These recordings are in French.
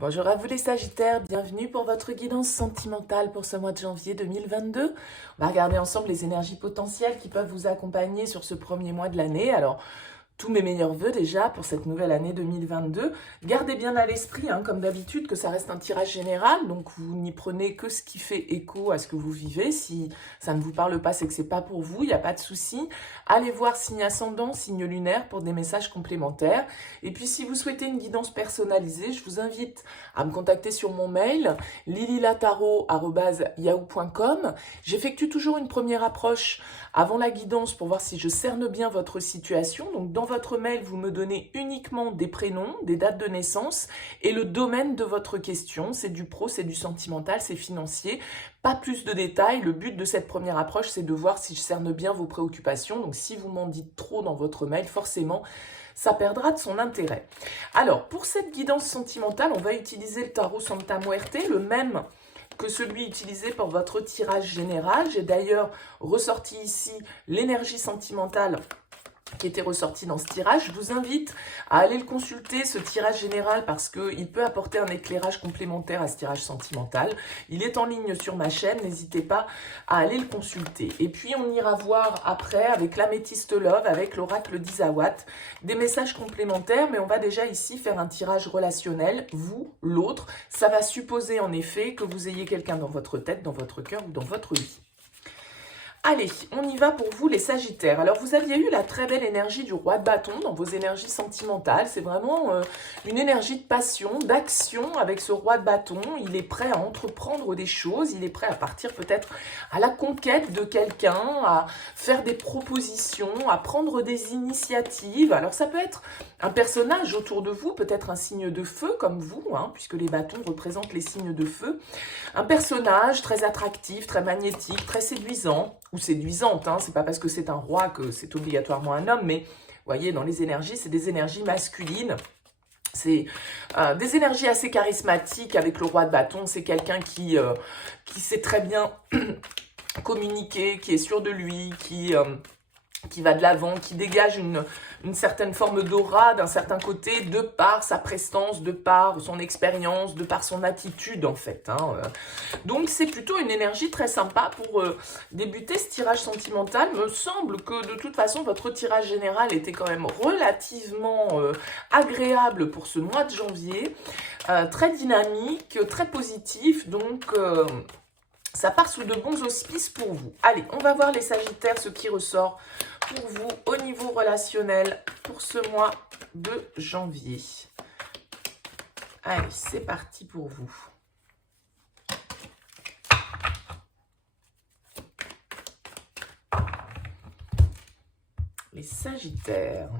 Bonjour à vous les Sagittaires, bienvenue pour votre guidance sentimentale pour ce mois de janvier 2022. On va regarder ensemble les énergies potentielles qui peuvent vous accompagner sur ce premier mois de l'année. Alors, tous mes meilleurs vœux déjà pour cette nouvelle année 2022. Gardez bien à l'esprit, comme d'habitude, que ça reste un tirage général, donc vous n'y prenez que ce qui fait écho à ce que vous vivez. Si ça ne vous parle pas, c'est que c'est pas pour vous, il n'y a pas de souci. Allez voir signe ascendant, signe lunaire pour des messages complémentaires. Et puis si vous souhaitez une guidance personnalisée, je vous invite à me contacter sur mon mail lililataro@yahoo.com. J'effectue toujours une première approche avant la guidance pour voir si je cerne bien votre situation. Donc dans votre mail, vous me donnez uniquement des prénoms, des dates de naissance et le domaine de votre question. C'est du pro, c'est du sentimental, c'est financier. Pas plus de détails. Le but de cette première approche, c'est de voir si je cerne bien vos préoccupations. Donc si vous m'en dites trop dans votre mail, forcément, ça perdra de son intérêt. Alors, pour cette guidance sentimentale, on va utiliser le tarot Santa Muerte, le même que celui utilisé pour votre tirage général. J'ai d'ailleurs ressorti ici l'énergie sentimentale qui était ressorti dans ce tirage. Je vous invite à aller le consulter, ce tirage général, parce qu'il peut apporter un éclairage complémentaire à ce tirage sentimental. Il est en ligne sur ma chaîne, n'hésitez pas à aller le consulter. Et puis on ira voir après, avec l'améthyste love, avec l'oracle d'Isawat, des messages complémentaires, mais on va déjà ici faire un tirage relationnel, vous, l'autre. Ça va supposer en effet que vous ayez quelqu'un dans votre tête, dans votre cœur ou dans votre vie. Allez, on y va pour vous les Sagittaires. Alors vous aviez eu la très belle énergie du roi de bâton dans vos énergies sentimentales. C'est vraiment une énergie de passion, d'action avec ce roi de bâton. Il est prêt à entreprendre des choses, il est prêt à partir peut-être à la conquête de quelqu'un, à faire des propositions, à prendre des initiatives. Alors ça peut être un personnage autour de vous, peut-être un signe de feu comme vous, puisque les bâtons représentent les signes de feu. Un personnage très attractif, très magnétique, très séduisant, ou séduisante, c'est pas parce que c'est un roi que c'est obligatoirement un homme, mais vous voyez, dans les énergies, c'est des énergies masculines. C'est des énergies assez charismatiques avec le roi de bâton. C'est quelqu'un qui sait très bien communiquer, qui est sûr de lui, qui va de l'avant, qui dégage une certaine forme d'aura d'un certain côté, de par sa prestance, de par son expérience, de par son attitude en fait. Donc c'est plutôt une énergie très sympa pour débuter ce tirage sentimental. Me semble que de toute façon votre tirage général était quand même relativement agréable pour ce mois de janvier. Très dynamique, très positif, donc ça part sous de bons auspices pour vous. Allez, on va voir les Sagittaires, ce qui ressort pour vous au niveau relationnel pour ce mois de janvier. Allez, c'est parti pour vous. Les Sagittaires.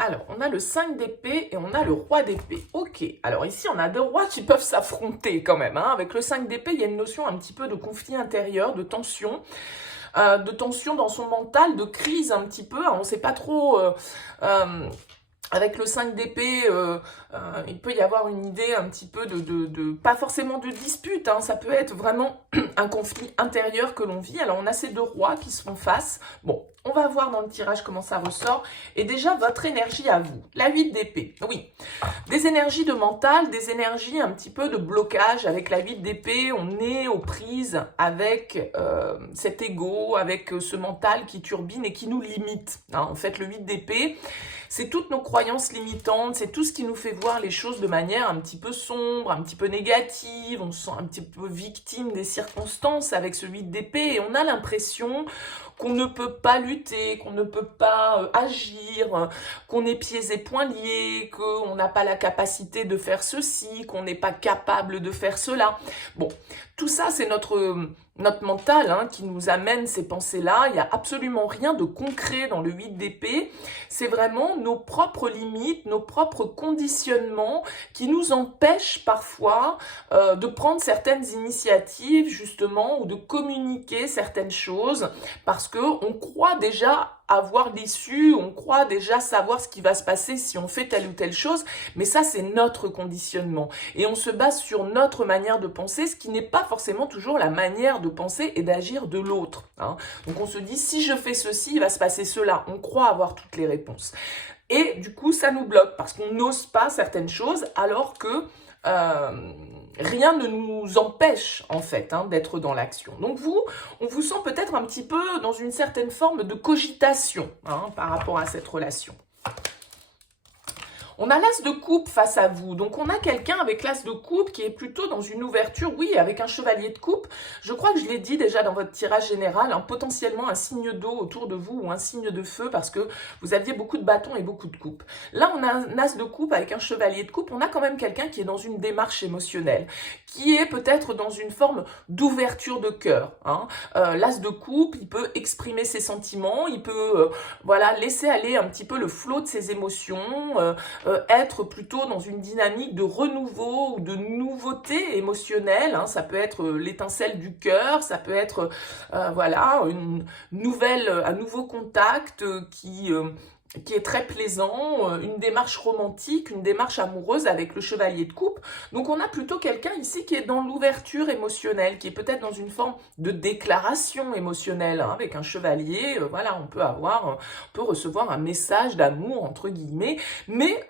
Alors, on a le 5 d'épée et on a le roi d'épée. Ok, alors ici, on a deux rois qui peuvent s'affronter quand même. Avec le 5 d'épée, il y a une notion un petit peu de conflit intérieur, de tension dans son mental, de crise un petit peu. On ne sait pas trop... avec le 5 d'épée, il peut y avoir une idée un petit peu pas forcément de dispute, ça peut être vraiment un conflit intérieur que l'on vit. Alors on a ces deux rois qui se font face. Bon, on va voir dans le tirage comment ça ressort. Et déjà, votre énergie à vous, la 8 d'épée. Oui, des énergies de mental, des énergies un petit peu de blocage. Avec la 8 d'épée, on est aux prises avec cet ego, avec ce mental qui turbine et qui nous limite. En fait, le 8 d'épée, c'est toutes nos croyances limitantes, c'est tout ce qui nous fait voir les choses de manière un petit peu sombre, un petit peu négative, on se sent un petit peu victime des circonstances avec ce 8 d'épée et on a l'impression qu'on ne peut pas lutter, qu'on ne peut pas agir, qu'on est pieds et poings liés, qu'on n'a pas la capacité de faire ceci, qu'on n'est pas capable de faire cela. Bon, tout ça, c'est notre mental qui nous amène ces pensées-là. Il n'y a absolument rien de concret dans le 8 d'épée. C'est vraiment nos propres limites, nos propres conditionnements qui nous empêchent parfois de prendre certaines initiatives, justement, ou de communiquer certaines choses parce qu'on croit déjà avoir l'issue, on croit déjà savoir ce qui va se passer si on fait telle ou telle chose, mais ça c'est notre conditionnement et on se base sur notre manière de penser, ce qui n'est pas forcément toujours la manière de penser et d'agir de l'autre. Donc on se dit si je fais ceci, il va se passer cela, on croit avoir toutes les réponses. Et du coup ça nous bloque parce qu'on n'ose pas certaines choses alors que rien ne nous empêche en fait d'être dans l'action. Donc on vous sent peut-être un petit peu dans une certaine forme de cogitation par rapport à cette relation. On a l'as de coupe face à vous, donc on a quelqu'un avec l'as de coupe qui est plutôt dans une ouverture, oui, avec un chevalier de coupe. Je crois que je l'ai dit déjà dans votre tirage général, potentiellement un signe d'eau autour de vous ou un signe de feu parce que vous aviez beaucoup de bâtons et beaucoup de coupes. Là, on a un as de coupe avec un chevalier de coupe, on a quand même quelqu'un qui est dans une démarche émotionnelle, qui est peut-être dans une forme d'ouverture de cœur. L'as de coupe, il peut exprimer ses sentiments, il peut laisser aller un petit peu le flot de ses émotions, être plutôt dans une dynamique de renouveau ou de nouveauté émotionnelle. Ça peut être l'étincelle du cœur, ça peut être un nouveau contact qui est très plaisant, une démarche romantique, une démarche amoureuse avec le chevalier de coupe. Donc on a plutôt quelqu'un ici qui est dans l'ouverture émotionnelle, qui est peut-être dans une forme de déclaration émotionnelle. Avec un chevalier, on peut recevoir un message d'amour, entre guillemets, mais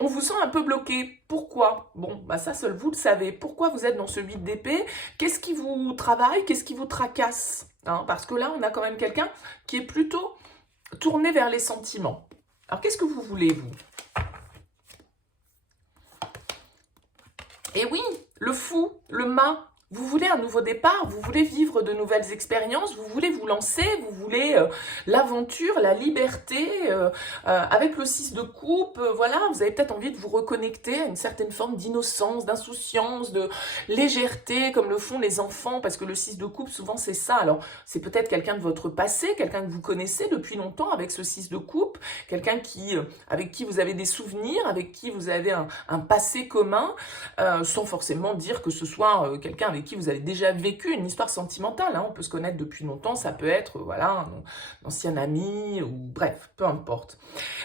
on vous sent un peu bloqué. Pourquoi? Bon, ça seul vous le savez. Pourquoi vous êtes dans ce 8 d'épée? Qu'est-ce qui vous travaille? Qu'est-ce qui vous tracasse? Parce que là, on a quand même quelqu'un qui est plutôt tourné vers les sentiments. Alors, qu'est-ce que vous voulez, vous? Et oui, le fou, le mât. Vous voulez un nouveau départ, vous voulez vivre de nouvelles expériences, vous voulez vous lancer, vous voulez l'aventure, la liberté, avec le 6 de coupe, vous avez peut-être envie de vous reconnecter à une certaine forme d'innocence, d'insouciance, de légèreté, comme le font les enfants, parce que le 6 de coupe, souvent c'est ça. Alors, c'est peut-être quelqu'un de votre passé, quelqu'un que vous connaissez depuis longtemps avec ce 6 de coupe, quelqu'un avec qui vous avez des souvenirs, avec qui vous avez un passé commun, sans forcément dire que ce soit quelqu'un avec qui vous avez déjà vécu une histoire sentimentale. On peut se connaître depuis longtemps, ça peut être un ancien ami, ou bref, peu importe.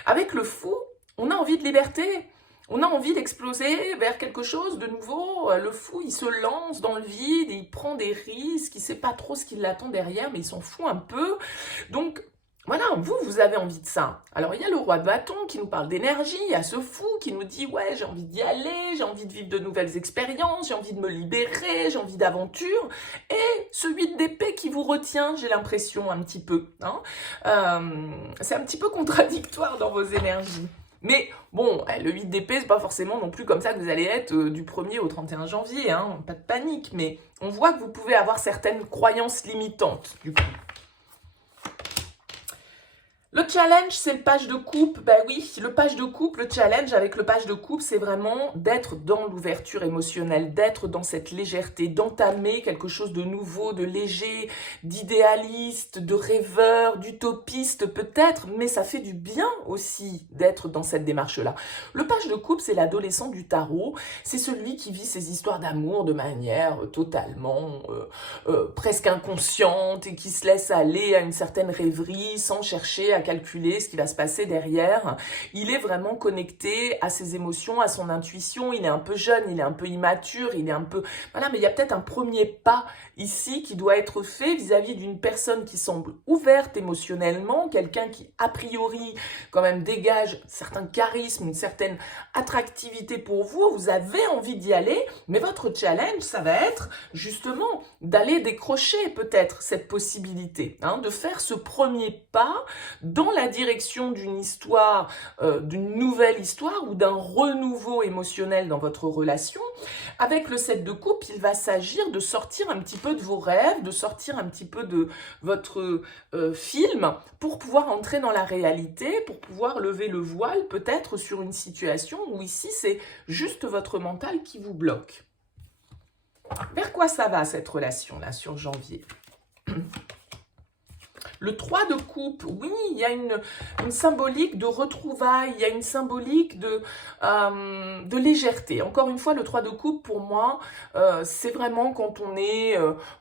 Avec le fou, on a envie de liberté, on a envie d'exploser vers quelque chose de nouveau. Le fou, il se lance dans le vide, il prend des risques, il ne sait pas trop ce qui l'attend derrière, mais il s'en fout un peu. Donc, vous avez envie de ça. Alors, il y a le roi de bâton qui nous parle d'énergie, il y a ce fou qui nous dit « Ouais, j'ai envie d'y aller, j'ai envie de vivre de nouvelles expériences, j'ai envie de me libérer, j'ai envie d'aventure. » Et ce 8 d'épée qui vous retient, j'ai l'impression, un petit peu. C'est un petit peu contradictoire dans vos énergies. Mais bon, le 8 d'épée, c'est pas forcément non plus comme ça que vous allez être du 1er au 31 janvier. Pas de panique, mais on voit que vous pouvez avoir certaines croyances limitantes, du coup. Le challenge, c'est le page de coupe. Ben oui, le page de coupe, le challenge avec le page de coupe, c'est vraiment d'être dans l'ouverture émotionnelle, d'être dans cette légèreté, d'entamer quelque chose de nouveau, de léger, d'idéaliste, de rêveur, d'utopiste peut-être, mais ça fait du bien aussi d'être dans cette démarche-là. Le page de coupe, c'est l'adolescent du tarot, c'est celui qui vit ses histoires d'amour de manière totalement presque inconsciente et qui se laisse aller à une certaine rêverie sans chercher à calculer ce qui va se passer derrière. Il est vraiment connecté à ses émotions, à son intuition. Il est un peu jeune, il est un peu immature, il est un peu... mais il y a peut-être un premier pas ici qui doit être fait vis-à-vis d'une personne qui semble ouverte émotionnellement, quelqu'un qui, a priori, quand même dégage un certain charisme, une certaine attractivité pour vous. Vous avez envie d'y aller, mais votre challenge, ça va être justement d'aller décrocher peut-être cette possibilité, de faire ce premier pas dans la direction d'une histoire, d'une nouvelle histoire ou d'un renouveau émotionnel dans votre relation. Avec le 7 de coupe, il va s'agir de sortir un petit peu de vos rêves, de sortir un petit peu de votre film pour pouvoir entrer dans la réalité, pour pouvoir lever le voile peut-être sur une situation où ici c'est juste votre mental qui vous bloque. Vers quoi ça va cette relation-là sur janvier ? Le 3 de coupe, oui, il y a une symbolique de retrouvailles, il y a une symbolique de légèreté. Encore une fois, le 3 de coupe, pour moi, c'est vraiment quand on est,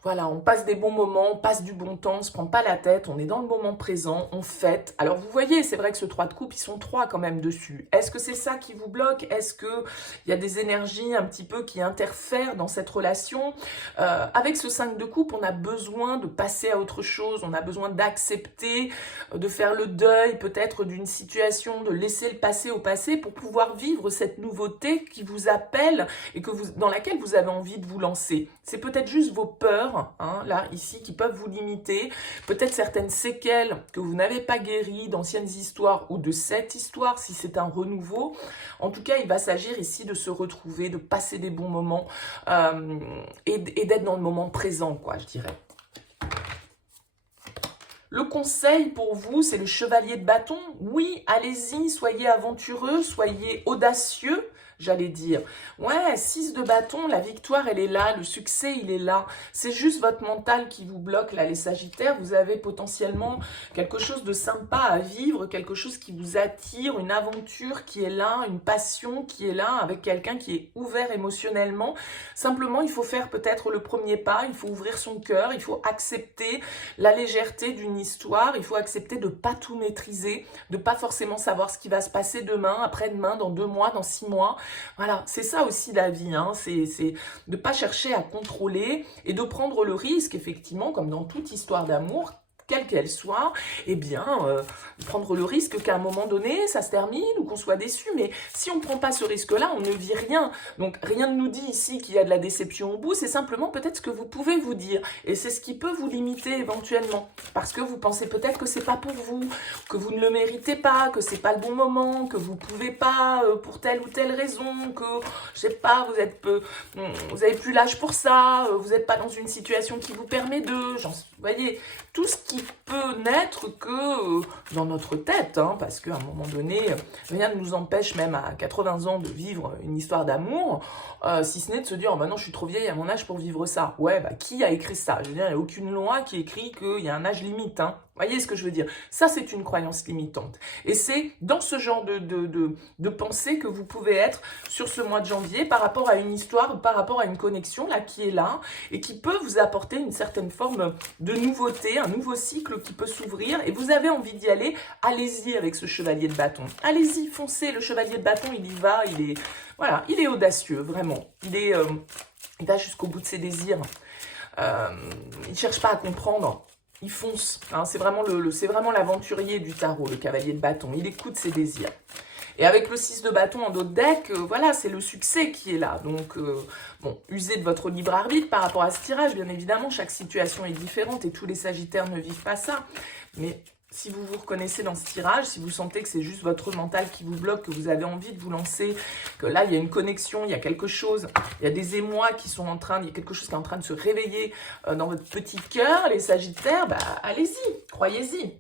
on passe des bons moments, on passe du bon temps, on ne se prend pas la tête, on est dans le moment présent, on fête. Alors, vous voyez, c'est vrai que ce 3 de coupe, ils sont 3 quand même dessus. Est-ce que c'est ça qui vous bloque? Est-ce qu'il y a des énergies un petit peu qui interfèrent dans cette relation? Avec ce 5 de coupe, on a besoin de passer à autre chose, on a besoin d'aller d'accepter, de faire le deuil peut-être d'une situation, de laisser le passé au passé pour pouvoir vivre cette nouveauté qui vous appelle et dans laquelle vous avez envie de vous lancer. C'est peut-être juste vos peurs, hein, là, ici, qui peuvent vous limiter, peut-être certaines séquelles que vous n'avez pas guéries d'anciennes histoires ou de cette histoire, si c'est un renouveau. En tout cas, il va s'agir ici de se retrouver, de passer des bons moments et d'être dans le moment présent, quoi, je dirais. Le conseil pour vous, c'est le chevalier de bâton. Oui, allez-y, soyez aventureux, soyez audacieux, j'allais dire. Ouais, 6 de bâton, la victoire, elle est là, le succès, il est là. C'est juste votre mental qui vous bloque, là, les Sagittaires. Vous avez potentiellement quelque chose de sympa à vivre, quelque chose qui vous attire, une aventure qui est là, une passion qui est là, avec quelqu'un qui est ouvert émotionnellement. Simplement, il faut faire peut-être le premier pas, il faut ouvrir son cœur, il faut accepter la légèreté d'une histoire, il faut accepter de ne pas tout maîtriser, de ne pas forcément savoir ce qui va se passer demain, après-demain, dans 2 mois, dans 6 mois. Voilà, c'est ça aussi la vie, hein. C'est de ne pas chercher à contrôler et de prendre le risque, effectivement, comme dans toute histoire d'amour, quelle qu'elle soit, eh bien, prendre le risque qu'à un moment donné, ça se termine ou qu'on soit déçu. Mais si on ne prend pas ce risque-là, on ne vit rien. Donc, rien ne nous dit ici qu'il y a de la déception au bout. C'est simplement peut-être ce que vous pouvez vous dire. Et c'est ce qui peut vous limiter éventuellement. Parce que vous pensez peut-être que c'est pas pour vous, que vous ne le méritez pas, que c'est pas le bon moment, que vous pouvez pas pour telle ou telle raison, que, je sais pas, vous avez plus l'âge pour ça, vous n'êtes pas dans une situation qui vous permet de... Vous voyez, tout ce qui peut n'être que dans notre tête, hein, parce qu'à un moment donné, rien ne nous empêche, même à 80 ans, de vivre une histoire d'amour, si ce n'est de se dire, oh, bah non, je suis trop vieille à mon âge pour vivre ça. Ouais, bah qui a écrit ça? Je veux dire, il n'y a aucune loi qui écrit qu'il y a un âge limite, hein. Vous voyez ce que je veux dire? Ça, c'est une croyance limitante. Et c'est dans ce genre de pensée que vous pouvez être sur ce mois de janvier par rapport à une histoire, par rapport à une connexion là qui est là et qui peut vous apporter une certaine forme de nouveauté, un nouveau cycle qui peut s'ouvrir et vous avez envie d'y aller, allez-y avec ce chevalier de bâton. Allez-y, foncez, le chevalier de bâton, il y va, voilà, il est audacieux, vraiment. Il va jusqu'au bout de ses désirs. Il ne cherche pas à comprendre. Il fonce, hein, c'est vraiment l'aventurier du tarot, le cavalier de bâton. Il écoute ses désirs. Et avec le 6 de bâton en d'autres decks, voilà, c'est le succès qui est là. Donc, bon, usez de votre libre arbitre par rapport à ce tirage, bien évidemment. Chaque situation est différente et tous les Sagittaires ne vivent pas ça. Mais si vous vous reconnaissez dans ce tirage, si vous sentez que c'est juste votre mental qui vous bloque, que vous avez envie de vous lancer, que là, il y a une connexion, il y a quelque chose, il y a des émois qui sont il y a quelque chose qui est en train de se réveiller dans votre petit cœur, les Sagittaires, bah, allez-y, croyez-y.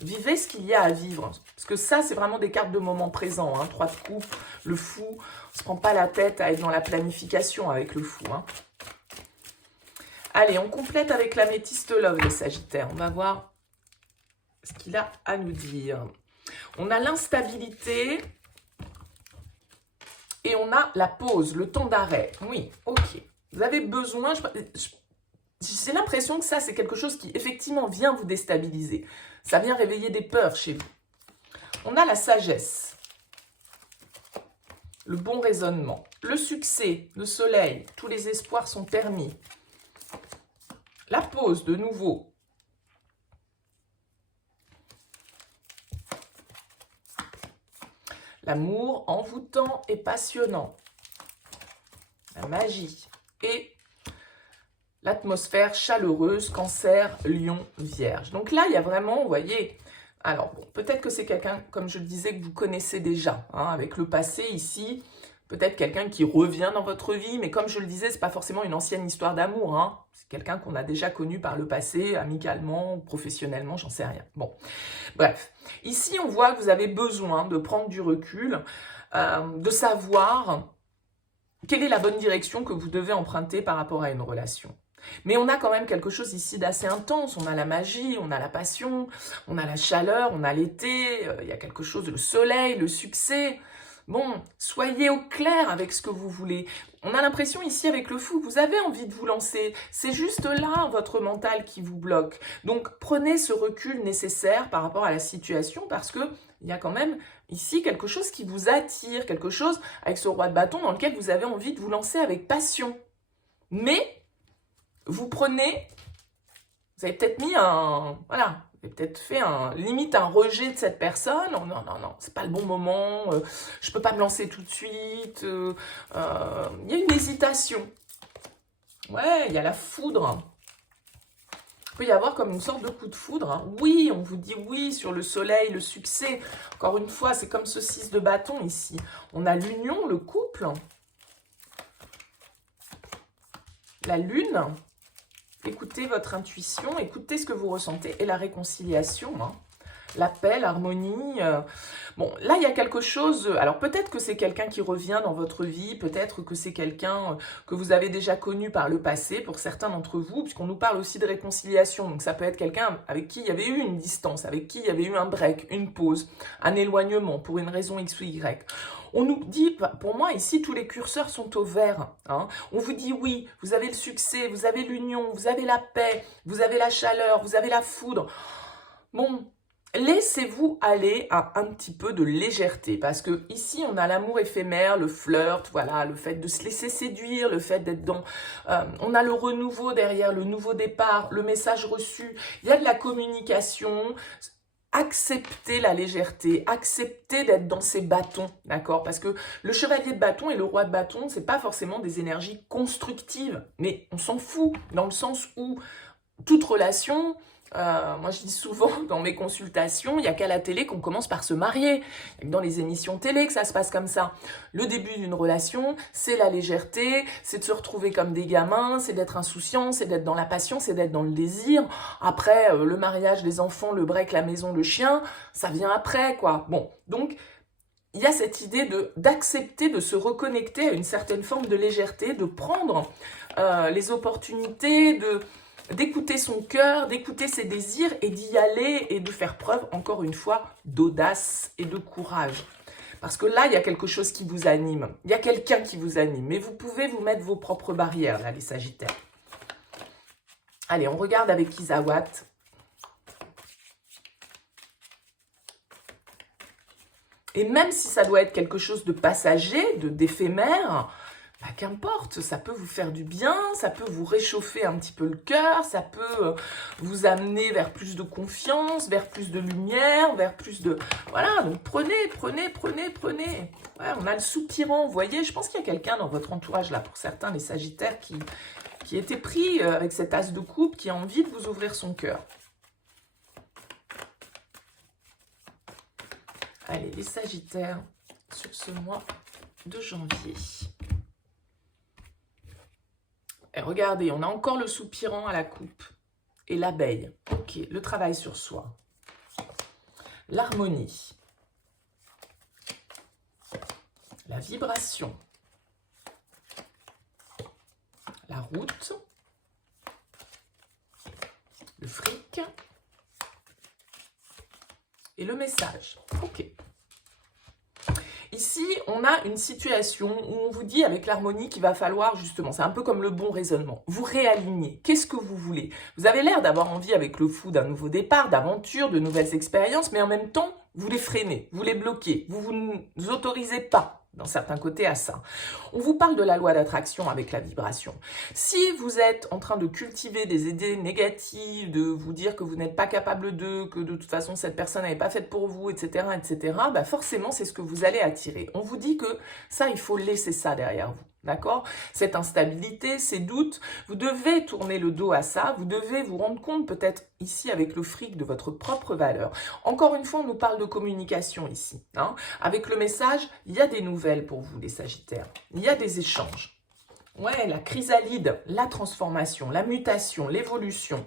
Vivez ce qu'il y a à vivre. Parce que ça, c'est vraiment des cartes de moment présent. Hein. 3 de coupe, le fou. On ne se prend pas la tête à être dans la planification avec le fou. Hein. Allez, on complète avec l'améthyste love, les Sagittaires. On va voir ce qu'il a à nous dire. On a l'instabilité et on a la pause, le temps d'arrêt. Oui, ok. Vous avez besoin... J'ai l'impression que ça, c'est quelque chose qui, effectivement, vient vous déstabiliser. Ça vient réveiller des peurs chez vous. On a la sagesse, le bon raisonnement, le succès, le soleil, tous les espoirs sont permis. La pause, de nouveau. L'amour envoûtant et passionnant. La magie et l'atmosphère chaleureuse, Cancer, Lion, Vierge. Donc là, il y a vraiment, vous voyez, alors bon, peut-être que c'est quelqu'un, comme je le disais, que vous connaissez déjà, hein, avec le passé ici, peut-être quelqu'un qui revient dans votre vie, mais comme je le disais, c'est pas forcément une ancienne histoire d'amour, hein. C'est quelqu'un qu'on a déjà connu par le passé, amicalement, professionnellement, j'en sais rien. Bon, bref, ici on voit que vous avez besoin de prendre du recul, de savoir quelle est la bonne direction que vous devez emprunter par rapport à une relation. Mais on a quand même quelque chose ici d'assez intense. On a la magie, on a la passion, on a la chaleur, on a l'été, il y a quelque chose, le soleil, le succès. Bon, soyez au clair avec ce que vous voulez. On a l'impression ici avec le fou, vous avez envie de vous lancer. C'est juste là votre mental qui vous bloque. Donc prenez ce recul nécessaire par rapport à la situation parce que il y a quand même ici quelque chose qui vous attire, quelque chose avec ce roi de bâton dans lequel vous avez envie de vous lancer avec passion. Mais vous prenez Vous avez peut-être mis un... Voilà, vous avez peut-être fait limite un rejet de cette personne. Oh, non, non, non, c'est pas le bon moment. Je peux pas me lancer tout de suite. Il y a une hésitation. Ouais, il y a la foudre. Il peut y avoir comme une sorte de coup de foudre. Hein. Oui, on vous dit oui sur le soleil, le succès. Encore une fois, c'est comme ce 6 de bâton ici. On a l'union, le couple. La lune. Écoutez votre intuition, écoutez ce que vous ressentez et la réconciliation, hein. La paix, l'harmonie. Bon, là, il y a quelque chose... Alors, peut-être que c'est quelqu'un qui revient dans votre vie, peut-être que c'est quelqu'un que vous avez déjà connu par le passé, pour certains d'entre vous, puisqu'on nous parle aussi de réconciliation. Donc, ça peut être quelqu'un avec qui il y avait eu une distance, avec qui il y avait eu un break, une pause, un éloignement, pour une raison X ou Y. On nous dit, pour moi, ici, tous les curseurs sont au vert. Hein. On vous dit oui, vous avez le succès, vous avez l'union, vous avez la paix, vous avez la chaleur, vous avez la foudre. Bon... Laissez-vous aller à un petit peu de légèreté, parce que ici on a l'amour éphémère, le flirt, voilà, le fait de se laisser séduire, le fait d'être dans... on a le renouveau derrière, le nouveau départ, le message reçu, il y a de la communication. Acceptez la légèreté, acceptez d'être dans ces bâtons, d'accord? Parce que le chevalier de bâton et le roi de bâton, c'est pas forcément des énergies constructives, mais on s'en fout, dans le sens où toute relation... moi, je dis souvent dans mes consultations, il n'y a qu'à la télé qu'on commence par se marier. Il y a que dans les émissions télé que ça se passe comme ça. Le début d'une relation, c'est la légèreté, c'est de se retrouver comme des gamins, c'est d'être insouciant, c'est d'être dans la passion, c'est d'être dans le désir. Après, le mariage, les enfants, le break, la maison, le chien, ça vient après, quoi. Bon, donc... Il y a cette idée d'accepter de se reconnecter à une certaine forme de légèreté, de prendre les opportunités, d'écouter son cœur, d'écouter ses désirs et d'y aller et de faire preuve, encore une fois, d'audace et de courage. Parce que là, il y a quelque chose qui vous anime. Il y a quelqu'un qui vous anime. Mais vous pouvez vous mettre vos propres barrières, là, les Sagittaires. Allez, on regarde avec Isawat. Et même si ça doit être quelque chose de passager, d'éphémère, bah, qu'importe, ça peut vous faire du bien, ça peut vous réchauffer un petit peu le cœur, ça peut vous amener vers plus de confiance, vers plus de lumière, vers plus de... Voilà, donc prenez. Ouais, on a le soupirant, vous voyez, je pense qu'il y a quelqu'un dans votre entourage, là, pour certains, les Sagittaires, qui était pris avec cet as de coupe, qui a envie de vous ouvrir son cœur. Allez, les Sagittaires, sur ce mois de janvier. Et regardez, on a encore le soupirant à la coupe et l'abeille. Ok, le travail sur soi. L'harmonie. La vibration. La route. Le fric. Et le message. Ok. Ici, on a une situation où on vous dit avec l'harmonie qu'il va falloir justement, c'est un peu comme le bon raisonnement, vous réaligner. Qu'est-ce que vous voulez? Vous avez l'air d'avoir envie avec le fou d'un nouveau départ, d'aventure, de nouvelles expériences, mais en même temps, vous les freinez, vous les bloquez, vous vous autorisez pas dans certains côtés à ça. On vous parle de la loi d'attraction avec la vibration. Si vous êtes en train de cultiver des idées négatives, de vous dire que vous n'êtes pas capable d'eux, que de toute façon cette personne n'est pas faite pour vous, etc., bah forcément c'est ce que vous allez attirer. On vous dit que ça, il faut laisser ça derrière vous. D'accord? Cette instabilité, ces doutes, vous devez tourner le dos à ça, vous devez vous rendre compte peut-être ici avec le fric de votre propre valeur. Encore une fois, on nous parle de communication ici. Hein? Avec le message, il y a des nouvelles pour vous les Sagittaires, il y a des échanges. Ouais, la chrysalide, la transformation, la mutation, l'évolution.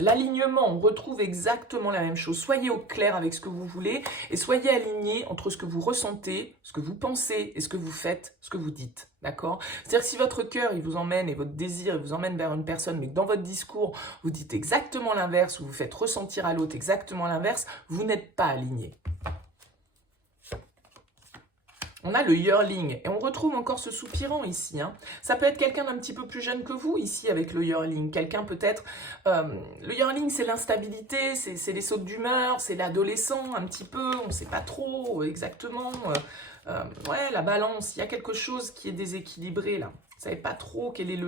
L'alignement, on retrouve exactement la même chose. Soyez au clair avec ce que vous voulez et soyez alignés entre ce que vous ressentez, ce que vous pensez et ce que vous faites, ce que vous dites. D'accord? C'est-à-dire que si votre cœur, il vous emmène et votre désir, il vous emmène vers une personne, mais que dans votre discours, vous dites exactement l'inverse ou vous faites ressentir à l'autre exactement l'inverse, vous n'êtes pas aligné. On a le yearling et on retrouve encore ce soupirant ici. Hein. Ça peut être quelqu'un d'un petit peu plus jeune que vous ici avec le yearling. Quelqu'un peut-être... le yearling, c'est l'instabilité, c'est les sautes d'humeur, c'est l'adolescent un petit peu, on ne sait pas trop exactement. Ouais, la balance, il y a quelque chose qui est déséquilibré là. Vous ne savez pas trop quel est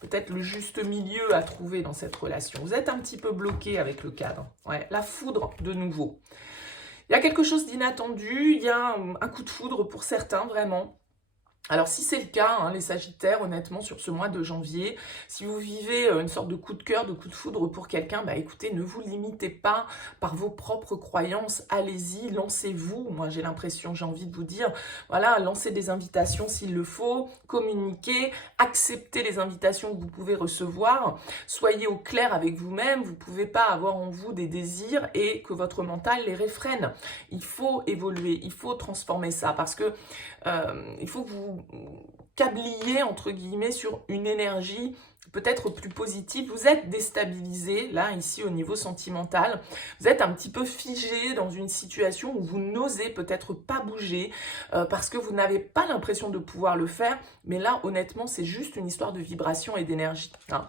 peut-être le juste milieu à trouver dans cette relation. Vous êtes un petit peu bloqué avec le cadre. Ouais, la foudre de nouveau. Il y a quelque chose d'inattendu, il y a un coup de foudre pour certains, vraiment. Alors si c'est le cas, hein, les Sagittaires, honnêtement, sur ce mois de janvier, si vous vivez une sorte de coup de cœur, de coup de foudre pour quelqu'un, bah écoutez, ne vous limitez pas par vos propres croyances, allez-y, lancez-vous. Moi j'ai l'impression, j'ai envie de vous dire, voilà, lancez des invitations s'il le faut, communiquez, acceptez les invitations que vous pouvez recevoir, soyez au clair avec vous-même, vous ne pouvez pas avoir en vous des désirs et que votre mental les réfrène. Il faut évoluer, il faut transformer ça parce que il faut que vous câbliez, entre guillemets, sur une énergie peut-être plus positive. Vous êtes déstabilisé, là, ici, au niveau sentimental. Vous êtes un petit peu figé dans une situation où vous n'osez peut-être pas bouger parce que vous n'avez pas l'impression de pouvoir le faire. Mais là, honnêtement, c'est juste une histoire de vibration et d'énergie. Hein.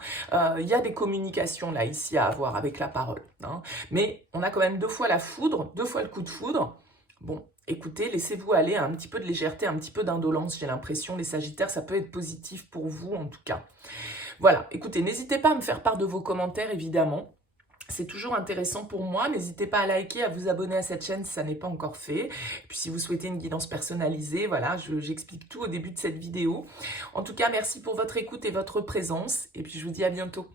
Il y a des communications, là, ici, à avoir avec la parole. Hein. Mais on a quand même 2 fois la foudre, 2 fois le coup de foudre. Bon, écoutez, laissez-vous aller à un petit peu de légèreté, un petit peu d'indolence, j'ai l'impression. Les Sagittaires, ça peut être positif pour vous, en tout cas. Voilà, écoutez, n'hésitez pas à me faire part de vos commentaires, évidemment. C'est toujours intéressant pour moi. N'hésitez pas à liker, à vous abonner à cette chaîne si ça n'est pas encore fait. Et puis si vous souhaitez une guidance personnalisée, voilà, j'explique tout au début de cette vidéo. En tout cas, merci pour votre écoute et votre présence. Et puis je vous dis à bientôt.